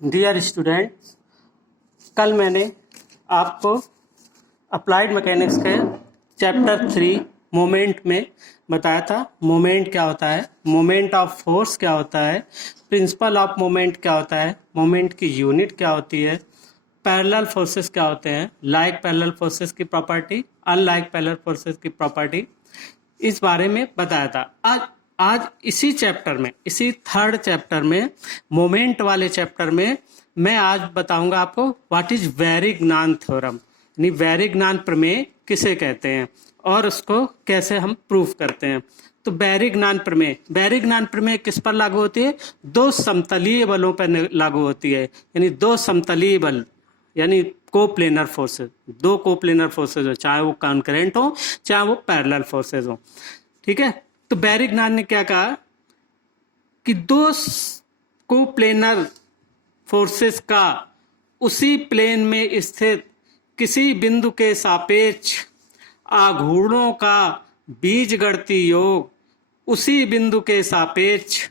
Dear students, कल मैंने आपको अप्लाइड मैकेनिक्स के चैप्टर 3 मोमेंट में बताया था। मोमेंट क्या होता है, मोमेंट ऑफ फोर्स क्या होता है, प्रिंसिपल ऑफ मोमेंट क्या होता है, मोमेंट की यूनिट क्या होती है, पैरेलल फोर्सेस क्या होते हैं, लाइक पैरेलल फोर्सेस की प्रॉपर्टी, अनलाइक पैरेलल फोर्सेस की प्रॉपर्टी, इस बारे में बताया था। आज इसी चैप्टर में, इसी थर्ड चैप्टर में, मोमेंट वाले चैप्टर में मैं आज बताऊंगा आपको व्हाट इज वैरिग्नान थ्योरम, यानी वैरिग्नान प्रमेय किसे कहते हैं और उसको कैसे हम प्रूफ करते हैं। तो वैरिग्नान प्रमेय किस पर लागू होती है? दो समतलीय बलों पर लागू होती है, यानी दो समतलीय बल यानी कोप्लेनर फोर्सेस, दो कोप्लेनर फोर्सेस हो, चाहे वो कॉन्करेंट हो चाहे वो पैरेलल फोर्सेस हो। ठीक है, तो वैरिग्नान ने क्या कहा कि दो कोप्लेनर फोर्सेस का उसी प्लेन में स्थित किसी बिंदु के सापेक्ष आघूर्णों का बीजगणितीय योग उसी बिंदु के सापेक्ष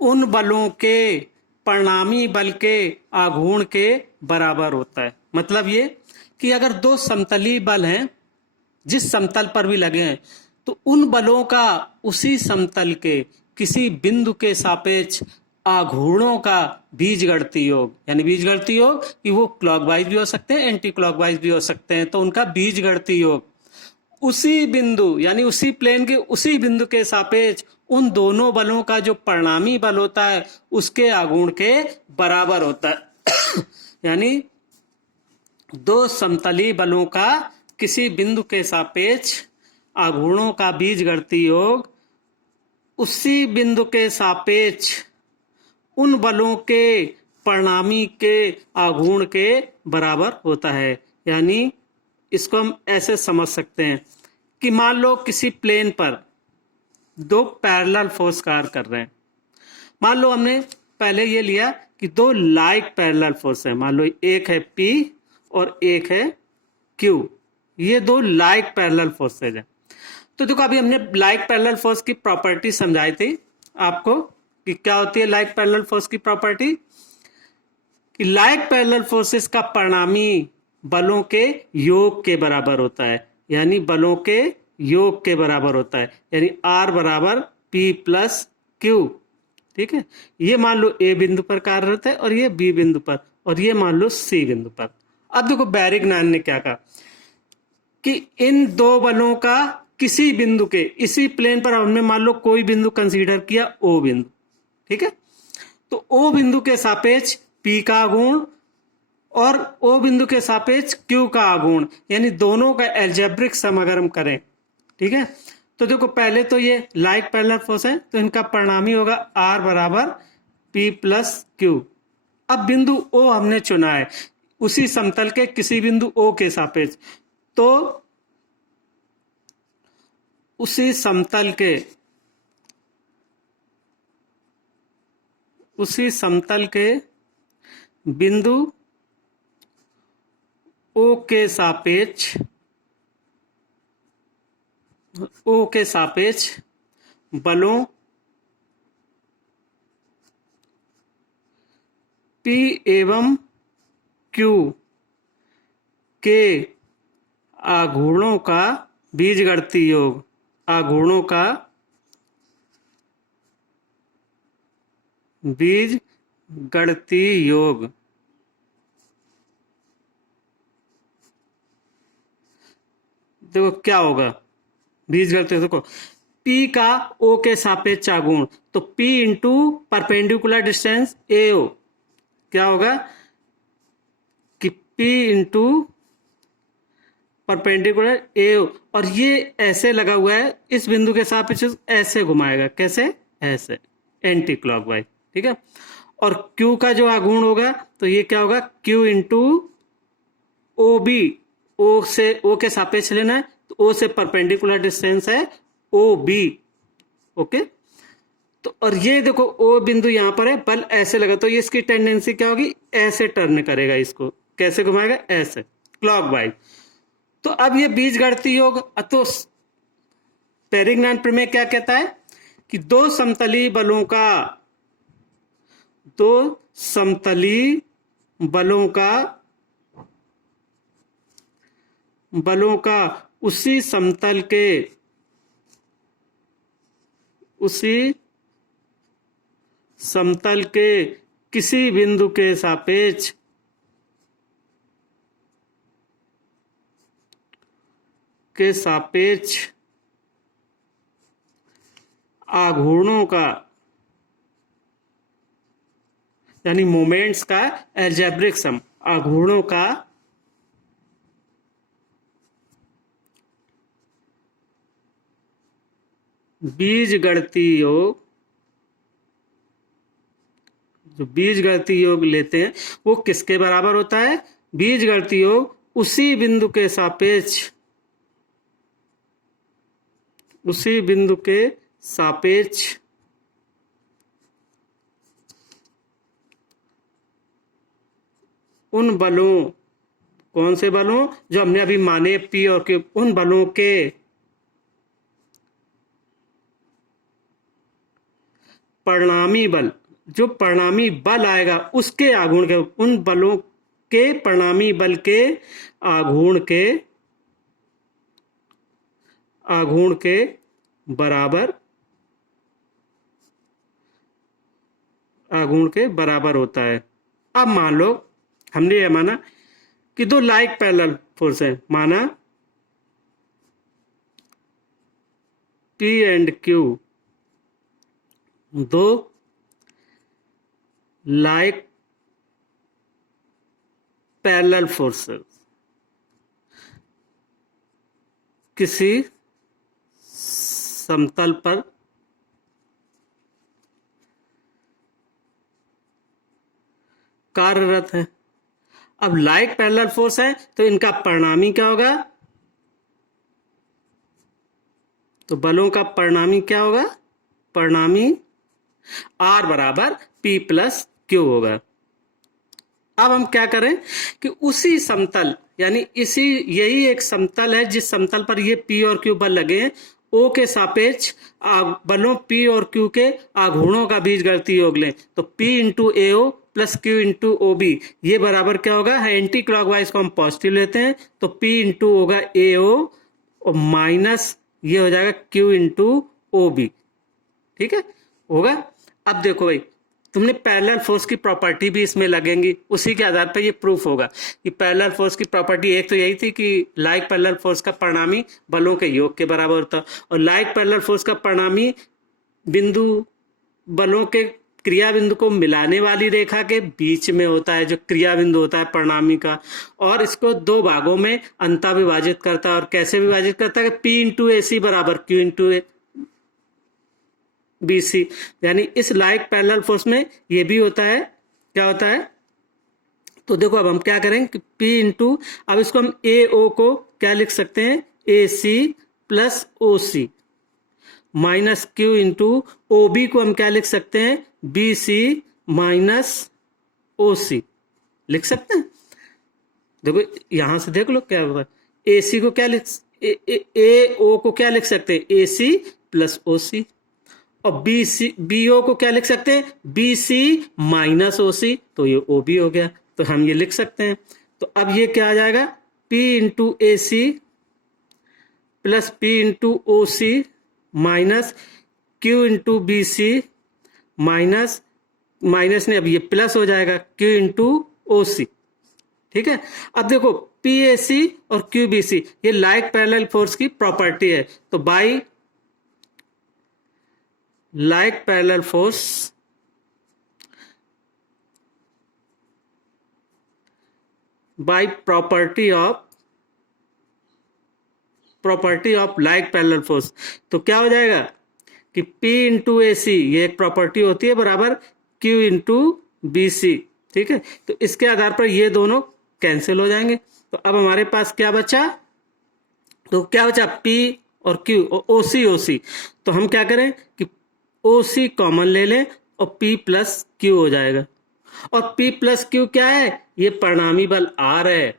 उन बलों के परिणामी बल के आघूर्ण के बराबर होता है। मतलब ये कि अगर दो समतलीय बल हैं जिस समतल पर भी लगे हैं, तो उन बलों का उसी समतल के किसी बिंदु के सापेक्ष आघूर्णों का बीजगणितीय योग, यानी बीजगणितीय योग कि वो क्लॉकवाइज भी हो सकते हैं, एंटी क्लॉकवाइज भी हो सकते हैं, तो उनका बीजगणितीय योग उसी बिंदु यानी उसी प्लेन के उसी बिंदु के सापेक्ष उन दोनों बलों का जो परिणामी बल होता है उसके आघूर्ण के बराबर होता है। यानी दो समतलीय बलों का किसी बिंदु के सापेक्ष आघूर्णों का बीजगणितीय योग उसी बिंदु के सापेक्ष उन बलों के परिणामी के आघूर्ण के बराबर होता है। यानी इसको हम ऐसे समझ सकते हैं कि मान लो किसी प्लेन पर दो पैरेलल फोर्स कार्य कर रहे हैं। मान लो हमने पहले ये लिया कि दो लाइक पैरेलल फोर्स है, मान लो एक है P और एक है Q, ये दो लाइक पैरेलल फोर्सेज है। तो देखो अभी हमने लाइक पैरेलल फोर्स की प्रॉपर्टी समझाई थी आपको कि क्या होती है लाइक पैरेलल फोर्स की प्रॉपर्टी, कि लाइक पैरेलल फोर्सेस का परिणामी बलों के योग के बराबर होता है, यानी बलों के योग के बराबर होता है, यानी R बराबर P प्लस Q। ठीक है, ये मान लो A बिंदु पर कार्यरत है और ये B बिंदु पर, और ये मान लो C बिंदु पर। अब देखो वैरिग्नान ने क्या कहा कि इन दो बलों का किसी बिंदु के इसी प्लेन पर हमने मान लो कोई बिंदु कंसीडर किया O बिंदु। ठीक है, तो O बिंदु के सापेक्ष P का आघूर्ण और O बिंदु के सापेक्ष Q का आघूर्ण, यानी दोनों का एल्जेब्रिक सम अगर हम करें, ठीक है, तो देखो पहले तो ये लाइक पैरेलल फोर्स है तो इनका परिणामी होगा R बराबर P प्लस Q। अब बिंदु O हमने चुना है उसी समतल के किसी बिंदु O के सापेक्ष, तो उसी समतल के बिंदु O के सापेक्ष बलों P एवं Q के आघूर्णों का बीजगणितीय योग, आघूर्णों का बीजगणितीय योग देखो क्या होगा बीजगणितीय, देखो P का O के सापेक्ष आघूर्ण, तो P into perpendicular distance AO क्या होगा कि P इंटू परपेंडिकुलर AO, और ये ऐसे लगा हुआ है इस बिंदु के सापेक्ष ऐसे घुमाएगा, कैसे, ऐसे एंटी क्लॉकवाइज। ठीक है, और Q का जो आघूर्ण होगा तो ये क्या होगा Q इंटू OB, O से O के सापेक्ष लेना है तो O से परपेंडिकुलर डिस्टेंस है OB। ओके, तो और ये देखो O बिंदु यहां पर है, बल ऐसे लगा तो ये इसकी टेंडेंसी क्या होगी, ऐसे टर्न करेगा, इसको कैसे घुमाएगा, ऐसे क्लॉकवाइज। तो अब ये बीजगणितीय योग, तो वैरिग्नान प्रमेय क्या कहता है कि दो समतलीय बलों का तो समतली बलों का उसी समतल के किसी बिंदु के सापेक्ष आघूर्णों का यानी मोमेंट्स का अलजेब्रिक सम, आघूर्णों का बीजगणितीय योग, जो बीजगणितीय योग लेते हैं वो किसके बराबर होता है? बीजगणितीय योग उसी बिंदु के सापेक्ष उन बलों, कौन से बलों? जो हमने अभी माने P और Q, उन बलों के परिणामी बल, जो परिणामी बल आएगा उसके आघूर्ण के, उन बलों के परिणामी बल के आघूर्ण के बराबर होता है। अब मान लो हमने यह माना कि दो लाइक पैरेलल फोर्स है, माना P एंड Q दो लाइक पैरेलल फोर्सेस किसी समतल पर कार्यरत है। अब लाइक पैरेलल फोर्स है तो इनका परिणामी क्या होगा? तो बलों का परिणामी क्या होगा? परिणामी R बराबर P प्लस Q होगा। अब हम क्या करें कि उसी समतल, यानी यही एक समतल है जिस समतल पर ये P और Q बल लगे हैं, O के सापेक्ष बलों P और Q के आघूर्णों का बीजगणितीय योग लें। तो P into AO plus Q into OB ये बराबर क्या होगा? एंटी क्लॉकवाइज को हम पॉजिटिव लेते हैं तो P इंटू होगा AO और माइनस ये हो जाएगा Q इंटू OB। ठीक है, होगा। अब देखो भाई, तुमने पैरेलल फोर्स की प्रॉपर्टी भी इसमें लगेंगी, उसी के आधार पर ये प्रूफ होगा कि पैरेलल फोर्स की प्रॉपर्टी एक तो यही थी कि लाइक पैरेलल फोर्स का परिणामी बलों के योग के बराबर होता, और लाइक पैरेलल फोर्स का परिणामी बलों के क्रिया बिंदु को मिलाने वाली रेखा के बीच में होता है, जो क्रिया बिंदु होता है परिणामी का, और इसको दो भागों में अंतः विभाजित करता है। और कैसे विभाजित करता है? P इंटू AC बराबर Q इंटू BC, यानी इस लाइक पैरेलल फोर्स में ये भी होता है। क्या होता है? तो देखो अब हम क्या करें कि P इंटू, अब इसको हम AO को क्या लिख सकते हैं? AC plus OC minus Q into OB को हम क्या लिख सकते हैं? BC माइनस OC लिख सकते हैं। देखो यहां से देख लो क्या होगा। AC को क्या AO को क्या लिख सकते हैं? AC प्लस OC, और BO को क्या लिख सकते हैं? BC माइनस OC, तो ये OB हो गया, तो हम ये लिख सकते हैं। तो अब ये क्या आ जाएगा? P into AC plus P into OC minus Q into BC minus ने अब ये प्लस हो जाएगा Q इंटू OC। ठीक है, अब देखो PAC और QBC ये लाइक पैरेलल फोर्स की प्रॉपर्टी है, तो by like parallel force by property of like parallel force, तो क्या हो जाएगा कि P इंटू AC ये एक प्रॉपर्टी होती है बराबर Q इंटू BC। ठीक है, तो इसके आधार पर ये दोनों कैंसिल हो जाएंगे। तो अब हमारे पास क्या बचा? तो क्या बचा? P और Q और OC। तो हम क्या करें कि OC कॉमन ले लें और P प्लस Q हो जाएगा। और P प्लस Q क्या है? ये परिणामी बल R है।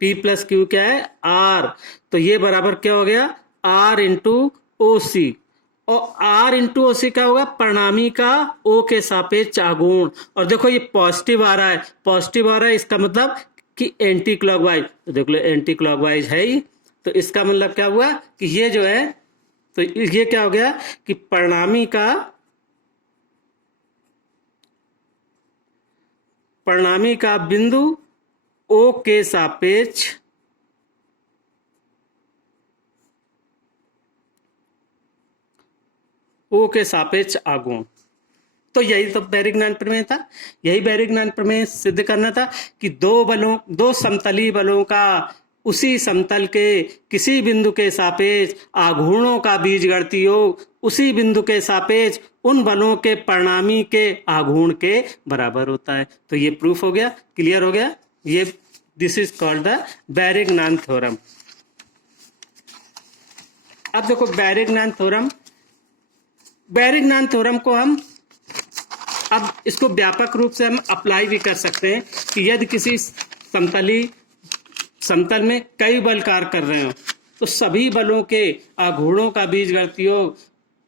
P प्लस Q क्या है? R। तो ये बराबर क्या हो गया? R इंटू OC, और आर इंटू ओ सी क्या होगा, परिणामी का ओ के सापेक्ष आघूर्ण। और देखो ये पॉजिटिव आ रहा है, पॉजिटिव आ रहा है, इसका मतलब कि एंटी क्लॉकवाइज, तो देख लो एंटी क्लॉकवाइज है ही, तो इसका मतलब क्या हुआ कि ये जो है, तो ये क्या हो गया कि परिणामी का बिंदु ओ के सापेक्ष आघूर्ण। तो यही तो बैरिग्नान प्रमेय था, यही बैरिग्नान प्रमेय सिद्ध करना था कि दो समतली बलों का उसी समतल के किसी बिंदु के सापेक्ष आघूर्णों का बीजगणितीय योग उसी बिंदु के सापेक्ष उन बलों के परिणामी के आघूर्ण के बराबर होता है। तो ये प्रूफ हो गया, क्लियर हो गया। ये this is called the Varignon theorem. अब देखो बैरिग्नान थ्योरम को हम अब इसको व्यापक रूप से हम अप्लाई भी कर सकते हैं कि यदि किसी समतल में कई बल कार्य कर रहे हो तो सभी बलों के आघूर्णों का बीजगणितीय योग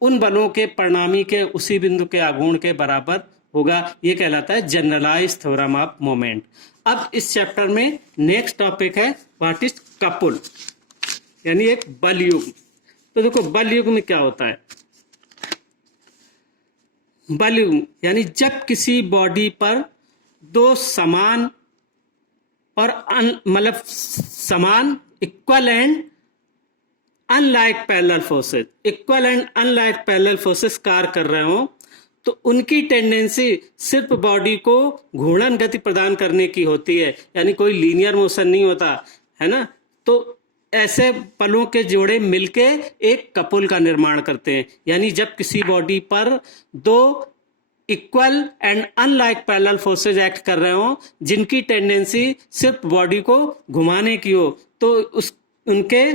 उन बलों के परिणामी के उसी बिंदु के आघूर्ण के बराबर होगा। ये कहलाता है जनरलाइज थ्योरम ऑफ मोमेंट। अब इस चैप्टर में नेक्स्ट टॉपिक है व्हाट इज कपुल, यानी एक बल युग्म। तो देखो बल युग्म में क्या होता है, बल युग्म यानी जब किसी बॉडी पर दो समान और मतलब समान equal and unlike parallel forces कार्य कर रहे हो तो उनकी टेंडेंसी सिर्फ बॉडी को घूर्णन गति प्रदान करने की होती है, यानी कोई लीनियर मोशन नहीं होता है ना। तो ऐसे बलों के जोड़े मिलके एक कपुल का निर्माण करते हैं, यानी जब किसी बॉडी पर दो equal and unlike parallel forces act कर रहे हो जिनकी टेंडेंसी सिर्फ बॉडी को घुमाने की हो, तो उनके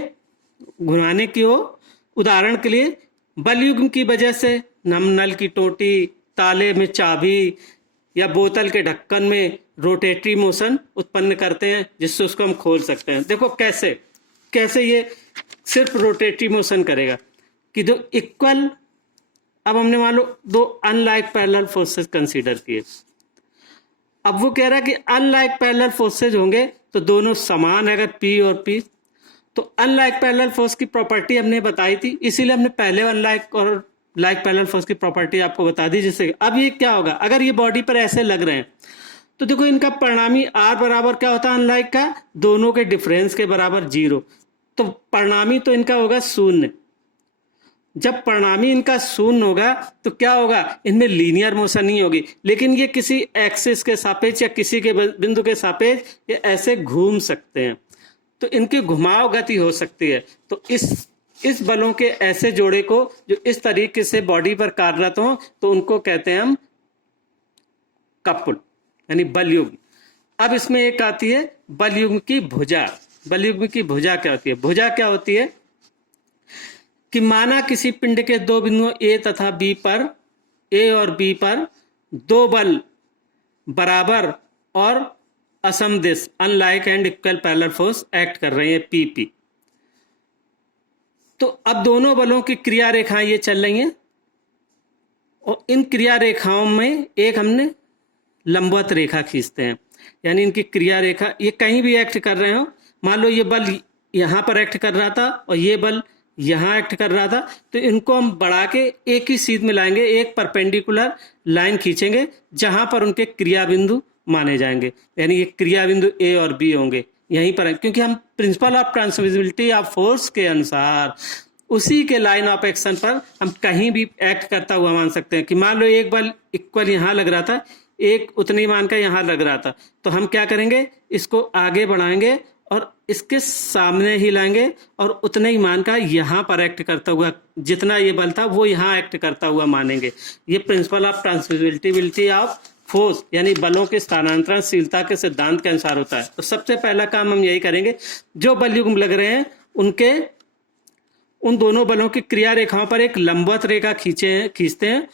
घुमाने की हो। उदाहरण के लिए बल युग्म की वजह से हम नल की टोटी, ताले में चाबी या बोतल के ढक्कन में रोटेटरी मोशन उत्पन्न करते हैं जिससे उसको हम खोल सकते हैं। देखो कैसे ये सिर्फ रोटेटरी मोशन करेगा कि दो इक्वल, अब हमने मान लो दो अनलाइक पैरेलल फोर्सेस कंसीडर किए। अब वो कह रहा है कि अनलाइक पैरेलल फोर्सेज होंगे तो दोनों समान है, अगर P और P तो अनलाइक पैरेलल फोर्स की प्रॉपर्टी हमने बताई थी, इसीलिए हमने पहले अनलाइक और लाइक पैरेलल फोर्स की प्रॉपर्टी आपको बता दी। जिससे अब ये क्या होगा, अगर ये बॉडी पर ऐसे लग रहे हैं तो देखो इनका परिणामी R बराबर क्या होता है अनलाइक का, दोनों के डिफरेंस के बराबर 0। तो परिणामी तो इनका होगा 0। जब परिणामी इनका 0 होगा तो क्या होगा, इनमें लीनियर मोशन नहीं होगी, लेकिन ये किसी एक्सिस के सापेक्ष या किसी के बिंदु के सापेक्ष ये ऐसे घूम सकते हैं, तो इनकी घुमाव गति हो सकती है। तो इस बलों के ऐसे जोड़े को जो इस तरीके से बॉडी पर कार्यरत हो तो उनको कहते हैं हम कपुल, यानी बल युग्म। अब इसमें एक आती है बल युग्म की भुजा। बल युग्म की भुजा क्या होती है, भुजा क्या होती है कि माना किसी पिंड के दो बिंदुओं ए तथा बी पर, ए और बी पर दो बल बराबर और असमदिश unlike and equal parallel force act कर रहे हैं PP। तो अब दोनों बलों की क्रिया रेखाएं ये चल रही हैं और इन क्रिया रेखाओं में एक हमने लंबवत रेखा खींचते हैं, यानी इनकी क्रिया रेखा ये कहीं भी एक्ट कर रहे हो। मान लो ये बल यहां पर एक्ट कर रहा था और ये बल यहां एक्ट कर रहा था, तो इनको हम बढ़ा के एक ही सीध में लाएंगे, एक परपेंडिकुलर लाइन खींचेंगे जहां पर उनके क्रिया बिंदु माने जाएंगे, यानी ये क्रिया बिंदु A और B होंगे यहीं पर है, क्योंकि हम principle of transmissibility of force के अनुसार उसी के लाइन ऑफ एक्शन पर हम कहीं भी एक्ट करता हुआ मान सकते हैं। कि मान लो एक बल इक्वल यहां लग रहा था, एक उतनी मान का यहां लग रहा था, तो हम क्या करेंगे, इसको आगे बढ़ाएंगे और इसके सामने ही लाएंगे और उतने ही मान का यहाँ पर एक्ट करता हुआ, जितना ये बल था वो यहाँ एक्ट करता हुआ मानेंगे। ये principle of transmissibility of force यानी बलों के स्थानांतरणशीलता के सिद्धांत के अनुसार होता है। तो सबसे पहला काम हम यही करेंगे, जो बल युग्म लग रहे हैं उन दोनों बलों की क्रिया रेखाओं पर एक लंबवत रेखा खींचते हैं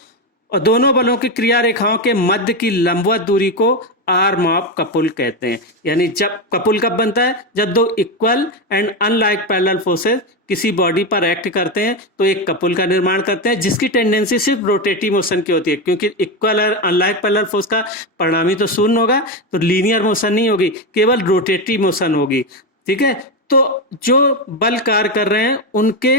और दोनों बलों की क्रिया रेखाओं के मध्य की लंबवत दूरी को आर्म ऑफ कपुल कहते हैं। यानी जब कपुल कब बनता है, जब दो equal and unlike parallel forces किसी बॉडी पर एक्ट करते हैं तो एक कपुल का निर्माण करते हैं, जिसकी टेंडेंसी सिर्फ रोटेटिव मोशन की होती है, क्योंकि इक्वल और अनलाइक पैरेलल फोर्स का परिणामी तो शून्य होगा, तो लीनियर मोशन नहीं होगी, केवल रोटेटिव मोशन होगी। ठीक है, तो जो बल कार्य कर रहे हैं उनके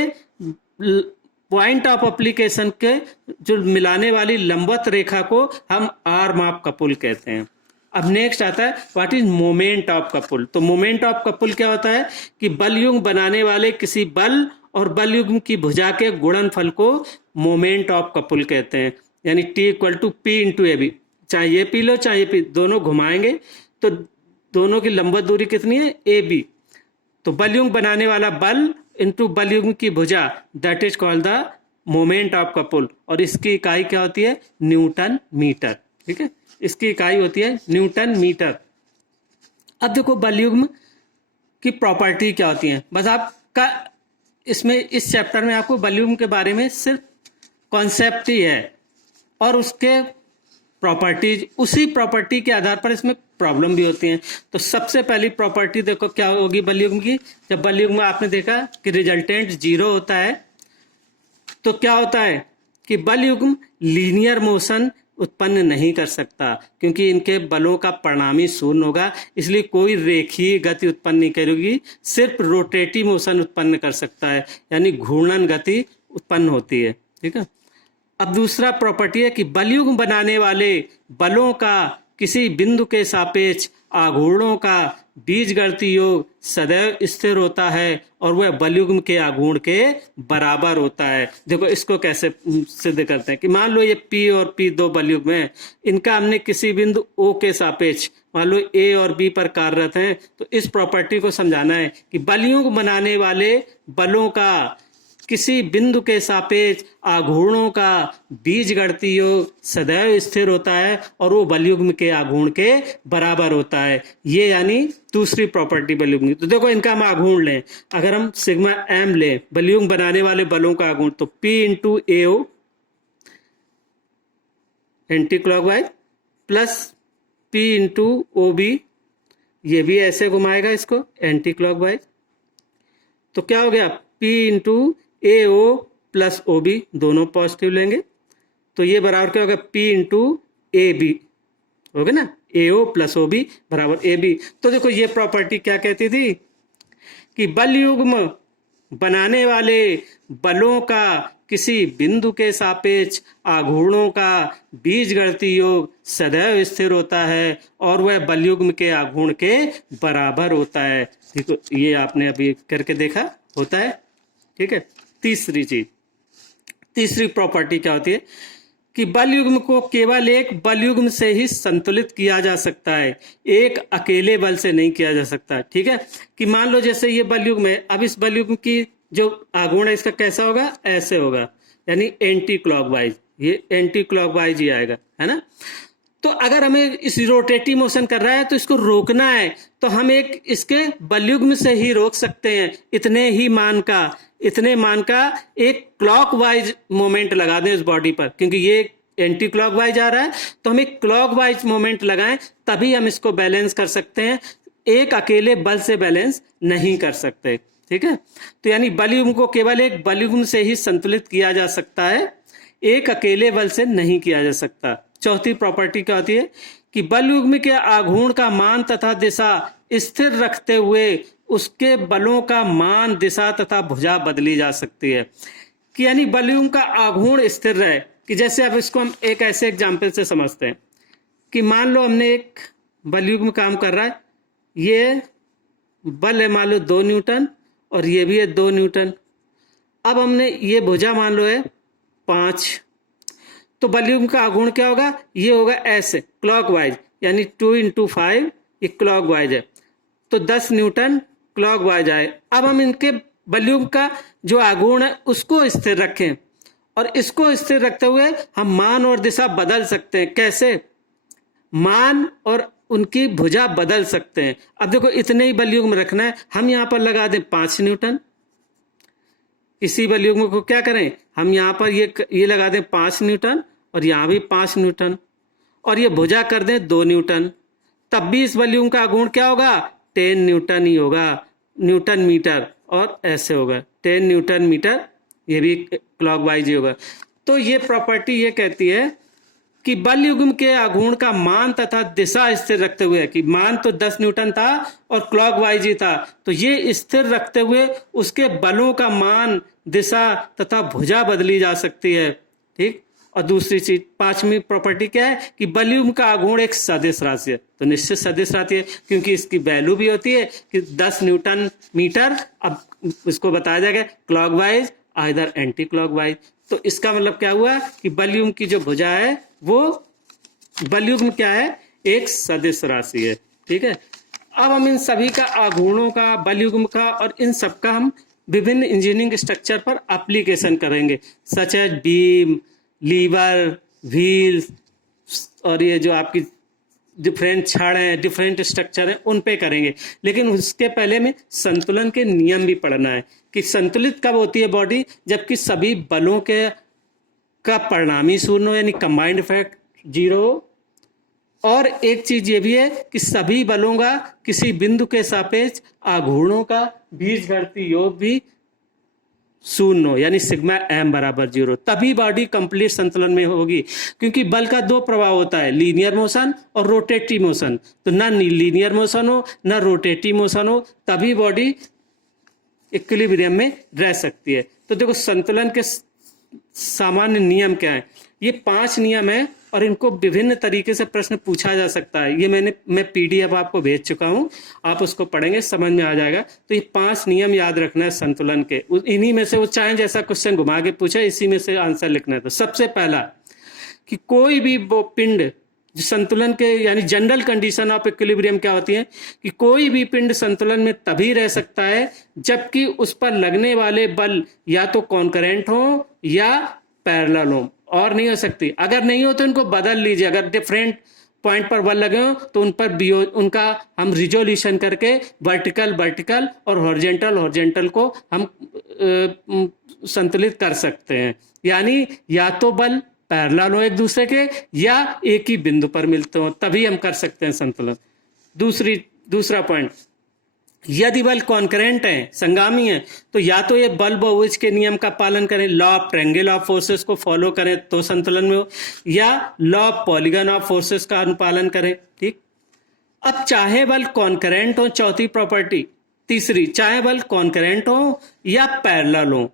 पॉइंट ऑफ एप्लीकेशन के जो मिलाने वाली लंबवत रेखा को हम आर्म ऑफ कपुल कहते हैं। अब नेक्स्ट आता है what is moment of couple. तो मोमेंट ऑफ कपुल क्या होता है कि बल युग्म बनाने वाले किसी बल और बल युग्म की भुजा के गुणनफल को मोमेंट ऑफ कपुल कहते हैं। यानी T equal to P into A B, चाहे ये पी लो चाहे ये पी, दोनों घुमाएंगे तो दोनों की लंबवत दूरी कितनी है, ए बी। तो बल युग्म बनाने वाला बल इंटू बल युग्म की भुजा, that is called the moment of couple, और इसकी इकाई क्या होती है, न्यूटन मीटर। ठीक है, इसकी इकाई होती है न्यूटन मीटर। अब देखो बल युग्म की प्रॉपर्टी क्या होती है, बस आपका इसमें इस चैप्टर में आपको बल युग्म के बारे में सिर्फ कॉन्सेप्ट ही है और उसके प्रॉपर्टीज, उसी प्रॉपर्टी के आधार पर इसमें प्रॉब्लम भी होती हैं। तो सबसे पहली प्रॉपर्टी देखो क्या होगी बल युग्म की। जब बल युग्म में आपने देखा कि रिजल्टेंट 0 होता है तो क्या होता है कि बल युग्म लीनियर मोशन उत्पन्न नहीं कर सकता, क्योंकि इनके बलों का परिणामी शून्य होगा, इसलिए कोई रेखीय गति उत्पन्न नहीं करेगी, सिर्फ रोटेटिव मोशन उत्पन्न कर सकता है, यानी घूर्णन गति उत्पन्न होती है। ठीक है, अब दूसरा प्रॉपर्टी है कि बल युग्म बनाने वाले बलों का किसी बिंदु के सापेक्ष आघूर्णों का बीजगणितीय योग सदैव स्थिर होता है और वह बल युग्म के आघूर्ण के बराबर होता है। देखो इसको कैसे सिद्ध करते हैं कि मान लो ये P और P दो बल युग्म हैं, इनका हमने किसी बिंदु O के सापेक्ष मान लो A और B पर कार्यरत हैं, तो इस प्रॉपर्टी को समझाना है कि बल युग्म बनाने वाले बलों का किसी बिंदु के सापेक्ष आघूर्णों का बीजगणितीय योग सदैव स्थिर होता है और वो बल युग्म के आघूर्ण के बराबर होता है। ये यानी दूसरी प्रॉपर्टी बल युग्म। तो देखो इनका हम आघूर्ण लें, अगर हम सिग्मा एम लें बल युग्म बनाने वाले बलों का आघूर्ण, तो P into A O anti clockwise plus P into O B, ये भी ऐसे घुमाएगा इसको एंटी क्लॉकवाइज, तो क्या हो गया P into A O plus O B, दोनों पॉजिटिव लेंगे तो ये बराबर क्या होगा P इंटू ए बी, हो गया ना, ए ओ प्लस ओ बी बराबर ए बी। तो देखो ये प्रॉपर्टी क्या कहती थी कि बल युग्म बनाने वाले बलों का किसी बिंदु के सापेक्ष आघूर्णों का बीजगणितीय योग सदैव स्थिर होता है और वह बल युग्म के आघूर्ण के बराबर होता है। देखो ये आपने अभी करके देखा होता है। ठीक है, तीसरी प्रॉपर्टी क्या होती है कि बल युग्म को केवल एक बल युग्म से ही संतुलित किया जा सकता है, एक अकेले बल से नहीं किया जा सकता। ठीक है, कि मान लो जैसे ये बल युग्म है, अब इस बल युग्म की जो आघूर्ण है इसका कैसा होगा, ऐसे होगा, यानी एंटी क्लॉकवाइज, ये एंटी क्लॉकवाइज ही आएगा, है ना। तो अगर हमें इस रोटेटिव मोशन कर रहा है तो इसको रोकना है तो हम एक इसके बल युग्म से ही रोक सकते हैं, इतने मान का एक क्लॉकवाइज मोमेंट लगा दें इस बॉडी पर, क्योंकि ये एंटी क्लॉकवाइज आ रहा है तो हम एक क्लॉकवाइज मोमेंट लगाएं तभी हम इसको बैलेंस कर सकते हैं, एक अकेले बल से बैलेंस नहीं कर सकते। ठीक है, तो यानी बल युग्म को केवल एक बल युग्म से ही संतुलित किया जा सकता है, एक अकेले बल से नहीं किया जा सकता। चौथी प्रॉपर्टी क्या होती है कि बल युग्म के आघूर्ण का मान तथा दिशा स्थिर रखते हुए उसके बलों का मान, दिशा तथा भुजा बदली जा सकती है। कि यानी बल युग्म का आघूर्ण स्थिर रहे, कि जैसे अब इसको हम एक ऐसे एग्जाम्पल से समझते हैं कि मान लो हमने एक बल युग्म काम कर रहा है, ये बल है मान लो 2 न्यूटन और ये भी है 2 न्यूटन। अब हमने ये भुजा मान लो है 5, तो बल युग्म का आघूर्ण क्या होगा, ये होगा ऐसे क्लॉकवाइज, यानी 2 इंटू 5 ये क्लॉकवाइज है, तो 10 न्यूटन क्लॉकवाइज आए। अब हम इनके बल युग्म का जो आघूर्ण है उसको स्थिर रखें और इसको स्थिर रखते हुए हम मान और दिशा बदल सकते हैं। कैसे, मान और उनकी भुजा बदल सकते हैं। अब देखो इतने ही बल युग्म रखना है, हम यहाँ पर लगा दें 5 न्यूटन, इसी बल युग्म को क्या करें, हम यहाँ पर ये लगा दें 5 न्यूटन और यहाँ भी 5 न्यूटन, और ये भुजा कर दें 2 न्यूटन। तब भी इस वॉल्यूम का आघूर्ण क्या होगा, 10 न्यूटन ही होगा, न्यूटन मीटर, और ऐसे होगा 10 न्यूटन मीटर, ये भी क्लॉकवाइज ही होगा। तो ये प्रॉपर्टी ये कहती है कि बल युग्म के आघूर्ण का मान तथा दिशा स्थिर रखते हुए, कि मान तो 10 न्यूटन था और क्लॉकवाइज ही था, तो ये स्थिर रखते हुए उसके बलों का मान, दिशा तथा भुजा बदली जा सकती है। ठीक। और दूसरी चीज, पांचवी प्रॉपर्टी क्या है कि बल युग्म का आघूर्ण एक सदिश राशि है, तो निश्चित सदिश राशि है क्योंकि इसकी वैल्यू भी होती है कि 10 न्यूटन मीटर। अब इसको बताया जाएगा क्लॉकवाइज आइदर एंटी क्लॉकवाइज। तो इसका मतलब क्या हुआ कि बल युग्म की जो भुजा है वो, बल युग्म क्या है, एक सदिश राशि है। ठीक है। अब हम इन सभी का आघूर्णों का, बल युग्म का और इन सब का हम विभिन्न इंजीनियरिंग स्ट्रक्चर पर एप्लीकेशन करेंगे, such as beam, lever, wheels, और ये जो आपकी डिफरेंट छड़ हैं, डिफरेंट स्ट्रक्चर हैं, उन पे करेंगे। लेकिन उसके पहले में संतुलन के नियम भी पढ़ना है कि संतुलित कब होती है बॉडी, जबकि सभी बलों के का परिणामी शून्य हो, यानी कंबाइंड इफेक्ट 0 हो। और एक चीज ये भी है कि सभी बलों का किसी बिंदु के सापेक्ष आघूर्णों का बीजगणितीय योग भी शून्य हो, यानी सिग्मा m बराबर 0, तभी बॉडी कंप्लीट संतुलन में होगी। क्योंकि बल का दो प्रभाव होता है, लीनियर मोशन और रोटेटिव मोशन। तो ना लीनियर मोशन हो ना रोटेटिव मोशन हो, तभी बॉडी इक्विलिब्रियम में रह सकती है। तो देखो संतुलन के सामान्य नियम क्या है, ये 5 नियम है और इनको विभिन्न तरीके से प्रश्न पूछा जा सकता है। ये मैं PDF आपको भेज चुका हूं, आप उसको पढ़ेंगे समझ में आ जाएगा। तो ये 5 नियम याद रखना है संतुलन के, इन्हीं में से वो चाहे जैसा क्वेश्चन घुमा के पूछे इसी में से आंसर लिखना है। तो सबसे पहला कि कोई भी वो पिंड संतुलन के, यानी जनरल कंडीशन ऑफ इक्विलिब्रियम क्या होती है कि कोई भी पिंड संतुलन में तभी रह सकता है जबकि उस पर लगने वाले बल या तो कॉन्करेंट हो या पैरेलल हो, और नहीं हो सकती। अगर नहीं हो तो इनको बदल लीजिए, अगर डिफरेंट पॉइंट पर बल लगे हो तो उन पर उनका हम रिजोल्यूशन करके वर्टिकल और हॉरिजॉन्टल को हम संतुलित कर सकते हैं। यानी या तो बल पैरेलल हो एक दूसरे के या एक ही बिंदु पर मिलते हो, तभी हम कर सकते हैं संतुलन। दूसरा पॉइंट, यदि बल कॉन्करेंट है, संगामी है, तो या तो ये बल बहुभुज के नियम का पालन करें, law of triangle of forces को फॉलो करें तो संतुलन में हो, या law of polygon of forces का अनुपालन करें। ठीक। अब चाहे बल कॉन्करेंट हो, चौथी प्रॉपर्टी। तीसरी, चाहे बल कॉन्करेंट हो या पैरेलल हो,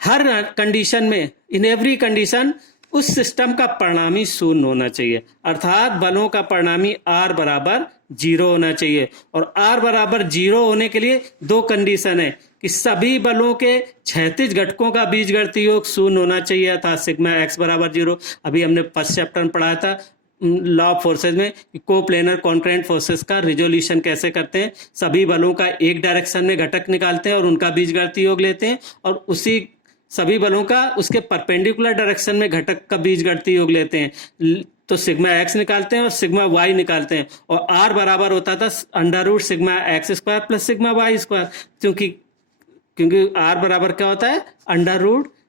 हर कंडीशन में, इन एवरी कंडीशन, उस सिस्टम का परिणामी शून्य होना चाहिए, अर्थात बलों का परिणामी R बराबर 0 होना चाहिए। और R बराबर 0 होने के लिए 2 कंडीशन है कि सभी बलों के क्षैतिज घटकों का बीजगणितीय योग शून्य होना चाहिए, अर्थात सिग्मा x बराबर 0। अभी हमने फर्स्ट चैप्टर में पढ़ाया था लॉ ऑफ फोर्सेज में कि कोप्लेनर कॉन्करेंट फोर्सेस का रिजोल्यूशन कैसे करते हैं। सभी बलों का एक डायरेक्शन में घटक निकालते हैं और उनका बीजगणितीय योग लेते हैं, और उसी सभी बलों का उसके परपेंडिकुलर डायरेक्शन में घटक का बीजगणितीय योग लेते हैं, तो सिग्मा x निकालते हैं और सिग्मा y निकालते हैं। और R बराबर होता था under sigma x square plus sigma y square, क्योंकि R बराबर क्या होता है, under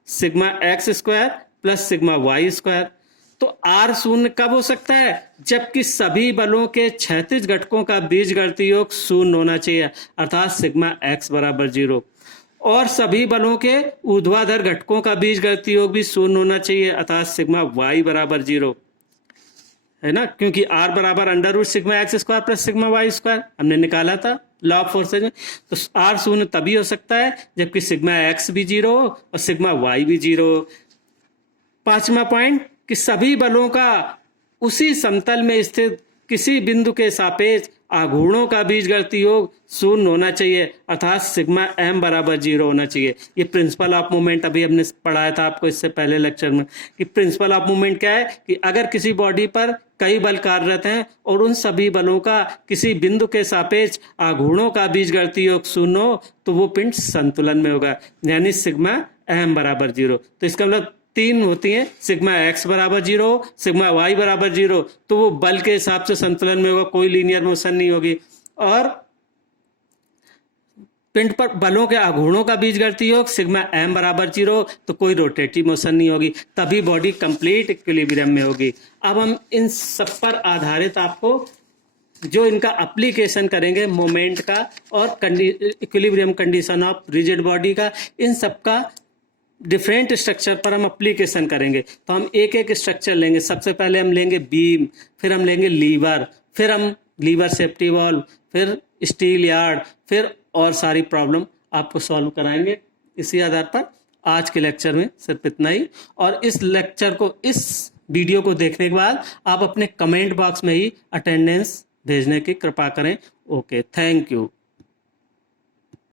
sigma x square plus sigma y square. तो R शून्य कब हो सकता है, जबकि सभी बलों के क्षैतिज घटकों का बीजगणितीय योग शून्य होना चाहिए, अर्थात सिग्मा x बराबर 0। और सभी बलों के ऊर्ध्वाधर घटकों का बीजगणितीय योग भी शून्य होना चाहिए, अर्थात सिग्मा y बराबर 0, है ना, क्योंकि R बराबर under sigma x square plus sigma y square हमने निकाला था लॉ ऑफ फोर्सेज में। तो R शून्य तभी हो सकता है जबकि सिग्मा x भी 0 हो और सिग्मा y भी 0 हो। पांचवा पॉइंट कि सभी बलों का उसी समतल में स्थित किसी बिंदु के सापेक्ष आघूर्णों का बीजगणितीय योग शून्य होना चाहिए, अर्थात सिग्मा m बराबर 0 होना चाहिए। ये प्रिंसिपल ऑफ मूवमेंट अभी हमने पढ़ाया था आपको इससे पहले लेक्चर में कि प्रिंसिपल ऑफ मूवमेंट क्या है कि अगर किसी बॉडी पर कई बल कार्यरत हैं और उन सभी बलों का किसी बिंदु के सापेक्ष आघूर्णों का बीजगणितीय योग शून्य हो तो वो पिंड संतुलन में होगा, यानी सिग्मा m बराबर 0। तो इसका मतलब 3 होती हैं, सिग्मा x बराबर 0, सिग्मा y बराबर 0, तो वो बल के हिसाब से संतुलन में होगा, कोई लीनियर मोशन नहीं होगी। और पिंड पर बलों के आघूर्णों का बीजगणितीय योग सिग्मा m बराबर 0, तो कोई रोटेटिव मोशन नहीं होगी, तभी बॉडी कंप्लीट इक्विलिब्रियम में होगी। अब हम इन सब पर आधारित आपको जो इनका अप्लीकेशन करेंगे मोमेंट का और equilibrium condition of rigid body का, इन सब का डिफरेंट स्ट्रक्चर पर हम अप्लीकेशन करेंगे। तो हम एक एक स्ट्रक्चर लेंगे। सबसे पहले हम लेंगे बीम, फिर हम लेंगे लीवर, फिर हम लीवर सेफ्टी वॉल्व, फिर स्टील यार्ड, फिर और सारी प्रॉब्लम आपको सॉल्व कराएंगे। इसी आधार पर आज के लेक्चर में सिर्फ इतना ही। और इस लेक्चर को, इस वीडियो को देखने के बाद आप अपने कमेंट बॉक्स में ही अटेंडेंस भेजने की कृपा करें। Okay, thank you.